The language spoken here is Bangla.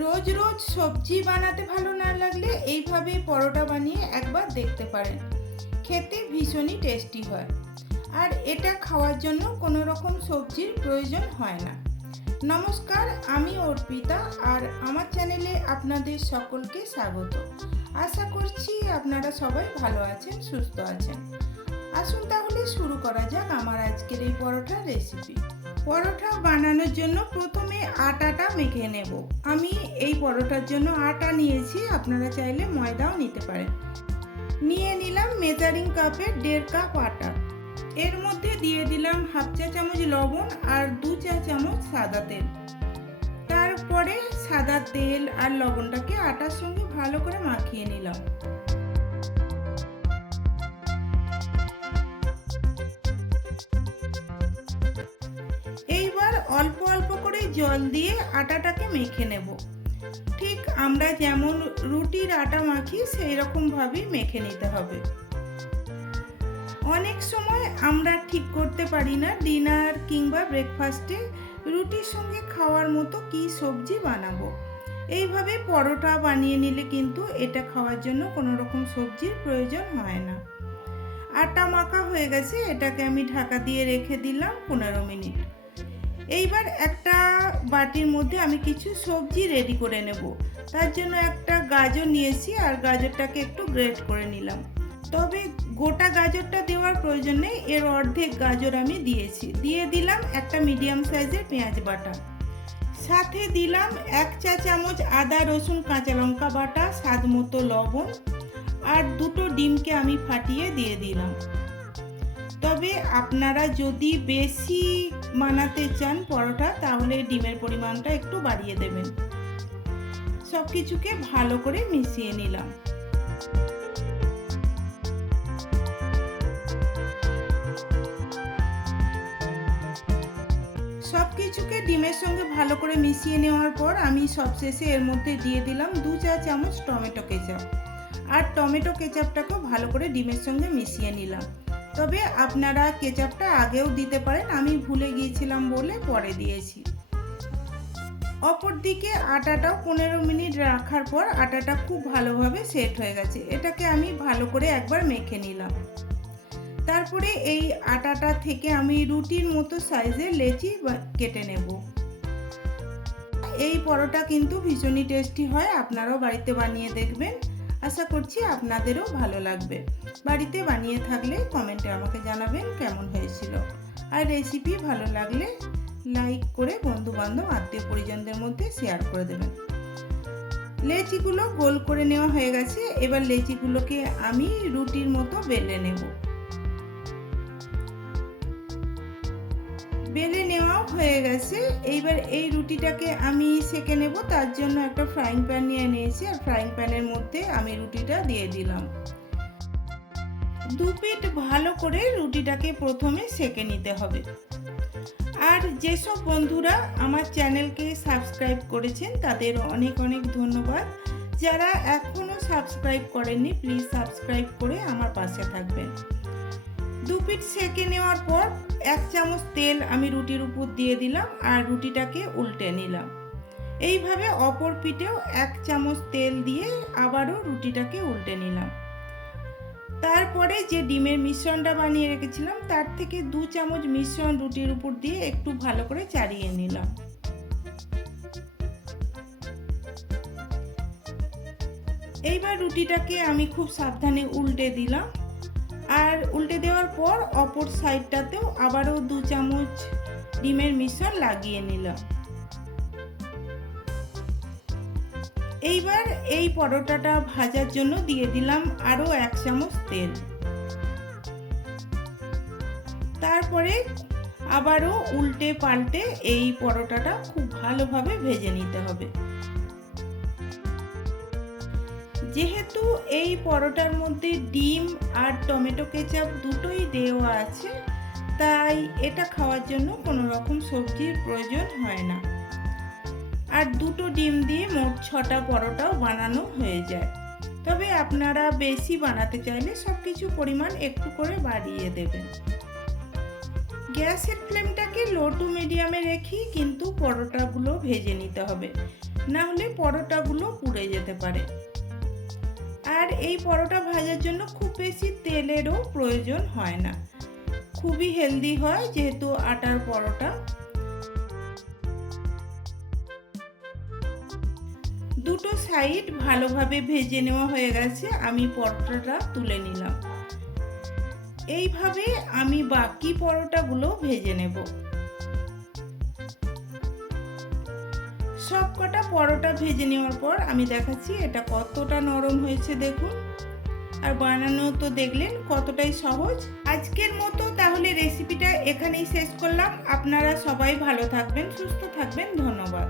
রোজ রোজ সবজি বানাতে ভালো না লাগলে এইভাবে পরোটা বানিয়ে একবার দেখতে পারেন। খেতে ভীষণই টেস্টি হয়। আর এটা খাওয়ার জন্য কোনো রকম সবজির প্রয়োজন হয় না। নমস্কার, আমি অর্পিতা আর আমার চ্যানেলে আপনাদের সকলকে স্বাগত। আশা করছি আপনারা সবাই ভালো আছেন, সুস্থ আছেন। আসুন তাহলে শুরু করা যাক আমার আজকের এই পরোটার রেসিপি পরোটা বানানোর জন্য প্রথমে আটাটা মেখে নেব। আমি এই পরোটার জন্য আটা নিয়েছি, আপনারা চাইলে ময়দাও নিতে পারেন। নিয়ে নিলাম মেজারিং কাপের দেড় কাপ আটা। এর মধ্যে দিয়ে দিলাম হাফ চা চামচ লবণ আর দু চা চামচ সাদা তেল। তারপরে সাদা তেল আর লবণটাকে আটার সঙ্গে ভালো করে মাখিয়ে নিলাম। অল্প অল্প করে জল দিয়ে আটাটাকে মেখে নেব। ঠিক আমরা যেমন রুটির আটা মাখি, সেই রকমভাবেই মেখে নিতে হবে। অনেক সময় আমরা ঠিক করতে পারি না ডিনার কিংবা ব্রেকফাস্টে রুটির সঙ্গে খাওয়ার মতো কি সবজি বানাবো। এইভাবে পরোটা বানিয়ে নিলে কিন্তু এটা খাওয়ার জন্য কোনো রকম সবজির প্রয়োজন হয় না। আটা মাখা হয়ে গেছে, এটাকে আমি ঢাকা দিয়ে রেখে দিলাম পনেরো মিনিট। এইবার একটা বাটির মধ্যে আমি কিছু সবজি রেডি করে নেব। তার জন্য একটা গাজর নিয়েছি আর গাজরটাকে একটু গ্রেট করে নিলাম। তবে গোটা গাজরটা দেওয়ার প্রয়োজন নেই, এর অর্ধেক গাজর আমি দিয়েছি। দিয়ে দিলাম একটা মিডিয়াম সাইজের পেঁয়াজ বাটা। সাথে দিলাম এক চা চামচ আদা, রসুন, কাঁচা লঙ্কা বাটা, স্বাদ মতো লবণ আর দুটো ডিমকে আমি ফাটিয়ে দিয়ে দিলাম। তবে আপনারা যদি বেশি বানাতে চান পরোটা, তাহলে ডিমের পরিমাণটা একটু বাড়িয়ে দেবেন। সব কিছুকে ভালো করে মিশিয়ে নিলাম। সব কিছুকে ডিমের সঙ্গে ভালো করে মিশিয়ে নেওয়ার পর আমি সবশেষে এর মধ্যে দিয়ে দিলাম দু চা চামচ টমেটো কেচাপ। আর টমেটো কেচাপটাকেও ভালো করে ডিমের সঙ্গে মিশিয়ে নিলাম। তবে আপনারা কেচাপটা আগেও দিতে পারেন, আমি ভুলে গিয়েছিলাম বলে পরে দিয়েছি। অপরদিকে আটাটাও পনেরো মিনিট রাখার পর আটাটা খুব ভালোভাবে সেট হয়ে গেছে। এটাকে আমি ভালো করে একবার মেখে নিলাম। তারপরে এই আটাটা থেকে আমি রুটির মতো সাইজের লেচি কেটে নেব। এই পরোটা কিন্তু ভীষণই টেস্টি হয়, আপনারাও বাড়িতে বানিয়ে দেখবেন। আশা করছি আপনাদেরও ভালো লাগবে। বাড়িতে বানিয়ে থাকলে কমেন্টে আমাকে জানাবেন কেমন হয়েছিল। আর রেসিপি ভালো লাগলে লাইক করে বন্ধুবান্ধব, আত্মীয় পরিজনদের মধ্যে শেয়ার করে দেবেন। লেচিগুলো গোল করে নেওয়া হয়ে গেছে। এবার লেচিগুলোকে আমি রুটির মতো বেলে নেব। হয়ে গেছে। এইবার এই রুটিটাকে আমি সেকে নেব। তার জন্য একটা ফ্রাইং প্যান নিয়ে নিয়েছি আর ফ্রাইং প্যানের মধ্যে আমি রুটিটা দিয়ে দিলাম। দু পিঠ ভালো করে রুটিটাকে প্রথমে সেকে নিতে হবে। আর যেসব বন্ধুরা আমার চ্যানেলকে সাবস্ক্রাইব করেছেন, তাদের অনেক অনেক ধন্যবাদ। যারা এখনও সাবস্ক্রাইব করেননি, প্লিজ সাবস্ক্রাইব করে আমার পাশে থাকবেন। দু পিঠ সেঁকে নেওয়ার পর এক চামচ তেল আমি রুটির উপর দিয়ে দিলাম আর রুটিটাকে উল্টে নিলাম। এইভাবে অপর পিঠেও এক চামচ তেল দিয়ে আবারও রুটিটাকে উল্টে নিলাম। তারপরে যে ডিমের মিশ্রণটা বানিয়ে রেখেছিলাম, তার থেকে দু চামচ মিশ্রণ রুটির উপর দিয়ে একটু ভালো করে চাড়িয়ে নিলাম। এইবার রুটিটাকে আমি খুব সাবধানে উল্টে দিলাম। আর উল্টে দেওয়ার পর অপর সাইডটাতেও আবারও দু চামচ ডিমের মিশ্রণ লাগিয়ে নিলাম। এইবার এই পরোটাটা ভাজার জন্য দিয়ে দিলাম আরও এক চামচ তেল। তারপরে আবারও উল্টে পাল্টে এই পরোটাটা খুব ভালোভাবে ভেজে নিতে হবে। যেহেতু এই পরোটার মধ্যে ডিম আর টমেটো কেচাপ দুটোই দেওয়া আছে, তাই এটা খাওয়ার জন্য কোনো রকম সবজির প্রয়োজন হয় না। আর দুটো ডিম দিয়ে মোট ছটা পরোটাও বানানো হয়ে যায়। তবে আপনারা বেশি বানাতে চাইলে সব কিছু পরিমাণ একটু করে বাড়িয়ে দেবেন। গ্যাসের ফ্লেমটাকে লো টু মিডিয়ামে রেখেই কিন্তু পরোটাগুলো ভেজে নিতে হবে। না হলে পরোটাগুলো পুড়ে যেতে পারে। আর এই পরোটা ভাজার জন্য খুব বেশি তেলেরও প্রয়োজন হয় না। খুবই হেলদি হয় যেহেতু আটার পরোটা। দুটো সাইড ভালোভাবে ভেজে নেওয়া হয়ে গেছে, আমি পরোটাটা তুলে নিলাম। এইভাবে আমি বাকি পরোটাগুলো ভেজে নেব। সব কটা পরোটা ভেজে নেওয়ার পর আমি দেখাচ্ছি এটা কতটা নরম হয়েছে দেখুন। আর বানানো তো দেখলেন কতটাই সহজ। আজকের মতো তাহলে রেসিপিটা এখানেই শেষ করলাম। আপনারা সবাই ভালো থাকবেন, সুস্থ থাকবেন। ধন্যবাদ।